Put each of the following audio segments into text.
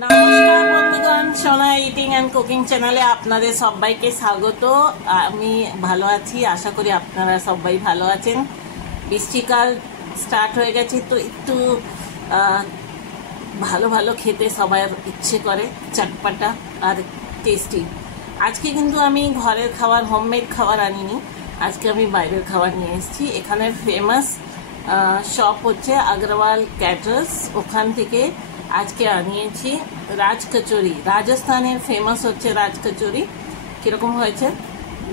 নমস্কার বন্ধুগণ, সোনা ইটিং অ্যান্ড কুকিং চ্যানেলে আপনাদের সবাইকে স্বাগত। আমি ভালো আছি, আশা করি আপনারা সবাই ভালো আছেন। বৃষ্টিকাল স্টার্ট হয়ে গেছে, তো একটু ভালো ভালো খেতে সবার ইচ্ছে করে, চটপাটা আর টেস্টি। আজকে কিন্তু আমি ঘরের খাবার, হোমমেড খাবার আনিনি, আজকে আমি বাইরের খাবার নিয়ে এসেছি। এখানের ফেমাস শপ হচ্ছে अग्रवाल ক্যাটার্স, ওখান থেকে আজকে আনিয়েছি রাজ কচুরি। রাজস্থানের ফেমাস হচ্ছে রাজ কচুরি, কীরকম হয়েছে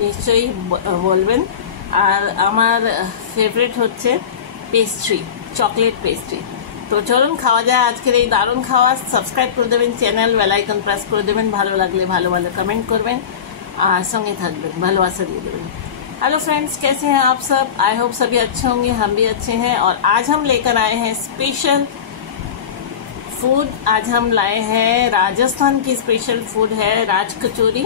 নিশ্চয়ই বলবেন। আর আমার ফেভারিট হচ্ছে পেস্ট্রি, চকলেট পেস্ট্রি। তো চলুন খাওয়া যায় আজকের এই দারুণ খাওয়া। সাবস্ক্রাইব করে দেবেন চ্যানেল, বেল আইকন প্রেস করে দেবেন, ভালো লাগলে ভালো ভালো कमेंट করবেন আর সঙ্গে থাকবেন, ভালোবাসা দিয়ে देवें। हेलो फ्रेंड्स, कैसे हैं आप सब? आई होप सभी अच्छे होंगे, हम भी अच्छे हैं। और आज हम लेकर आए हैं स्पेशल फूड। आज हम लाए हैं राजस्थान की स्पेशल फूड है राज कचौरी।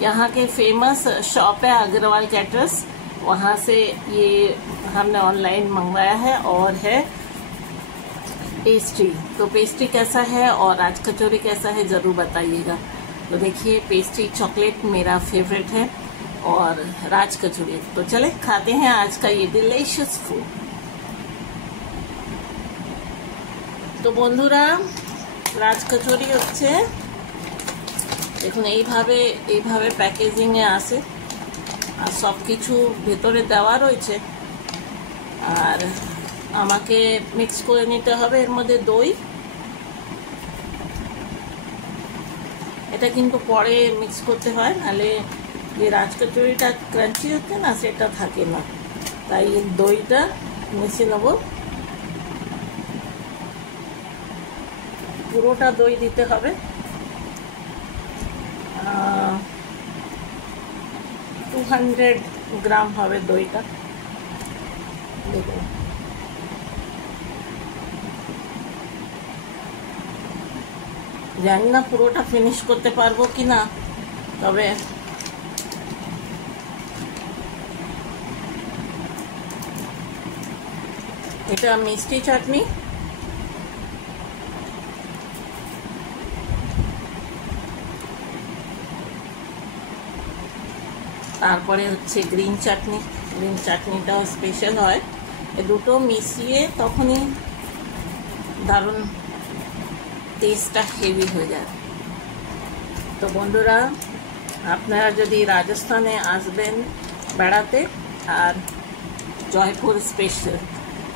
यहाँ के फेमस शॉप है अग्रवाल कैटर्स, वहाँ से ये हमने ऑनलाइन मंगवाया है। और है पेस्ट्री, तो पेस्ट्री कैसा है और राज कचौरी कैसा है ज़रूर बताइएगा। तो देखिए, पेस्ट्री चॉकलेट मेरा फेवरेट है और राज कचौरी। तो चले खाते हैं आज का ये डिलीशियस फूड। তো বন্ধুরা, রাজ কচুরি হচ্ছে দেখুন এইভাবে প্যাকেজিংয়ে আসে আর সব কিছু ভেতরে দেওয়া রয়েছে। আর আমাকে মিক্স করে নিতে হবে এর মধ্যে দই। এটা কিন্তু পরে মিক্স করতে হয়, নাহলে যে রাজ কচুরিটা ক্রাঞ্চি হচ্ছে না, সেটা থাকে না। তাই দইটা মিশিয়ে নেবো, পুরোটা দই দিতে হবে। 200 গ্রাম হবে দইটা। দেখুন, জানি না পুরোটা ফিনিশ করতে পারবো কি না, তবে এটা মিষ্টি চাটনি। তারপরে হচ্ছে গ্রিন চাটনি, গ্রিন চাটনিটাও স্পেশাল হয়। এই দুটো মিশিয়ে তখনই দারুণ টেস্টটা হেভি হয়ে যায়। তো বন্ধুরা, আপনারা যদি রাজস্থানে আসবেন বেড়াতে আর জয়পুর স্পেশাল,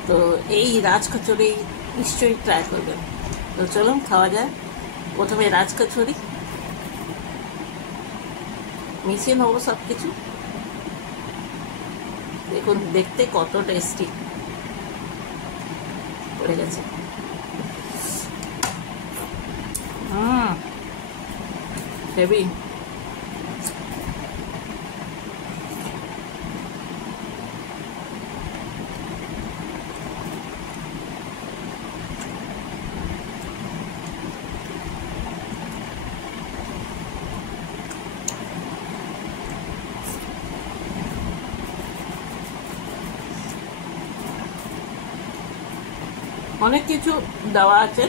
তো এই রাজ কচুরি নিশ্চয়ই ট্রাই করবেন। তো চলুন খাওয়া যায়। প্রথমে রাজ কচুরি মিশিয়ে নেবো সব কিছু। দেখুন দেখতে কত টেস্টি পড়ে গেছে। হেভি। অনেক কিছু দেওয়া আছে।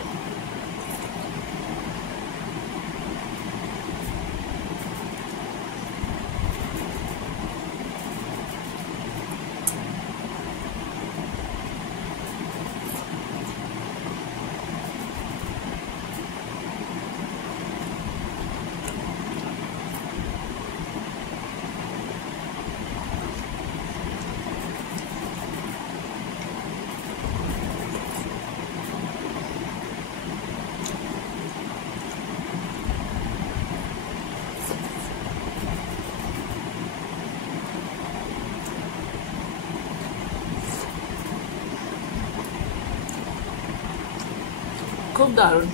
খুব দারুণ।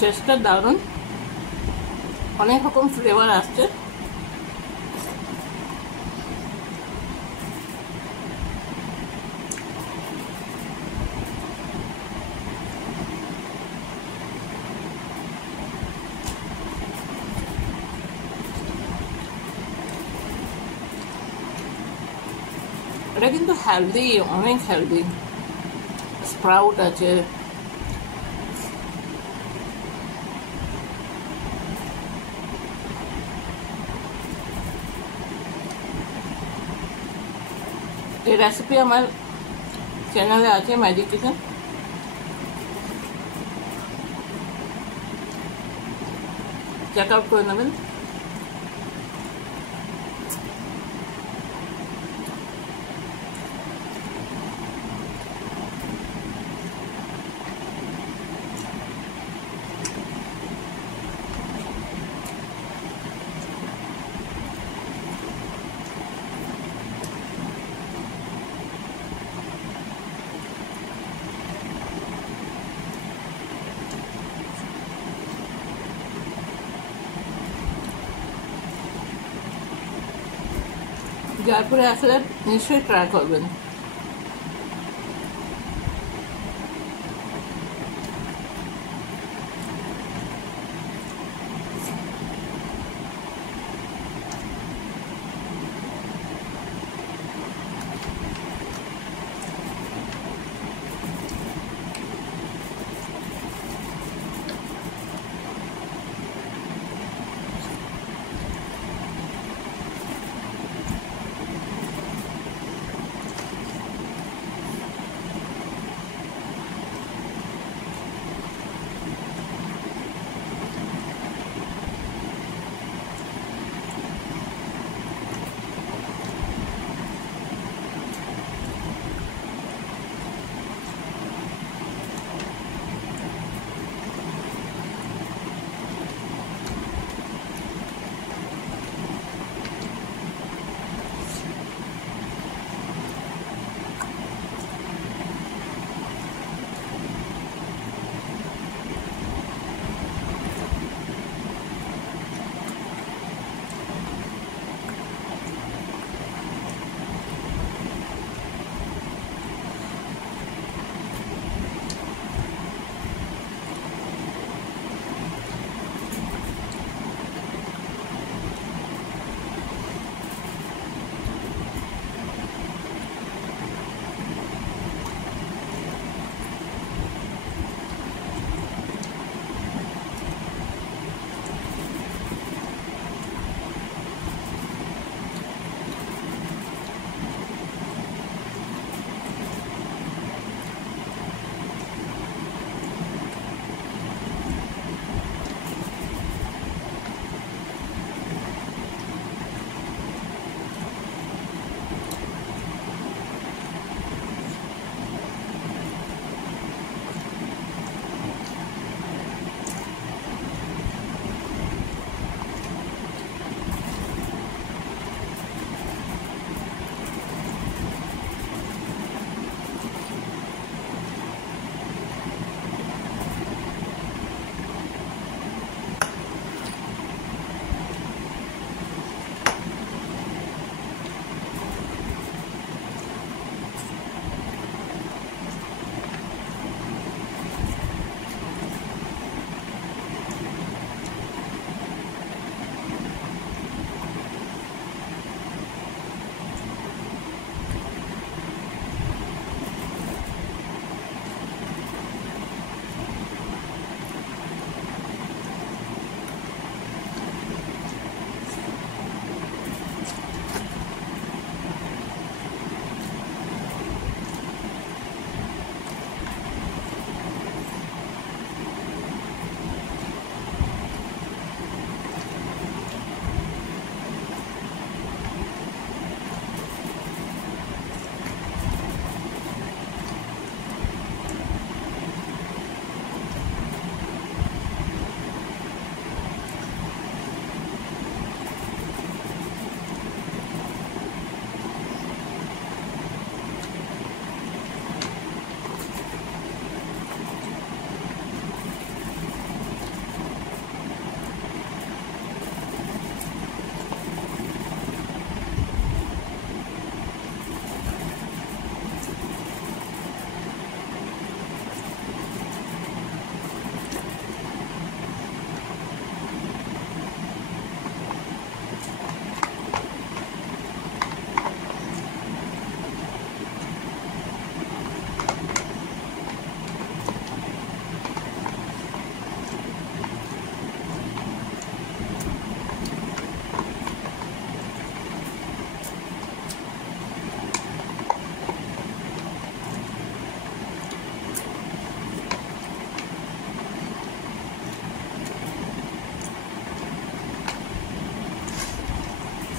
টেস্টটা দারুণ, অনেক রকম ফ্লেভার আসছে। এটা কিন্তু হেলদি, অনেক হেলদি। স্প্রাউট আছে, এই রেসিপি আমার চ্যানেলে আছে, ম্যাজিক কিচেন। চেক আউট করে নেবেন। জয়পুরে আসলে নিশ্চয়ই ট্রাই করবেন।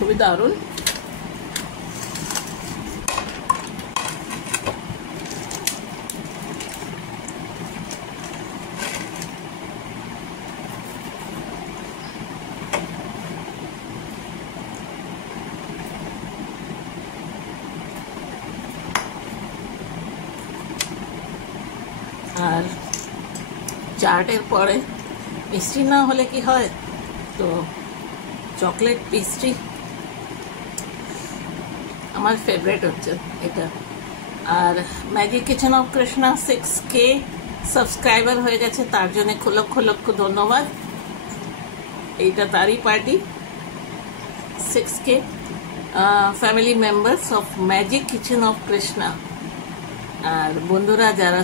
খুবই দারুণ। আর চাটের পরে মিষ্টি না হলে কি হয়, তো চকলেট পেস্ট্রি আমার ফেভারিট হচ্ছে এটা। আর magic kitchen of Krishna 6K subscriber হয়ে গেছে, তার জন্য লক্ষ লক্ষ ধন্যবাদ। এইটা তারই party, 6K family members of magic kitchen of Krishna. আর বন্ধুরা যারা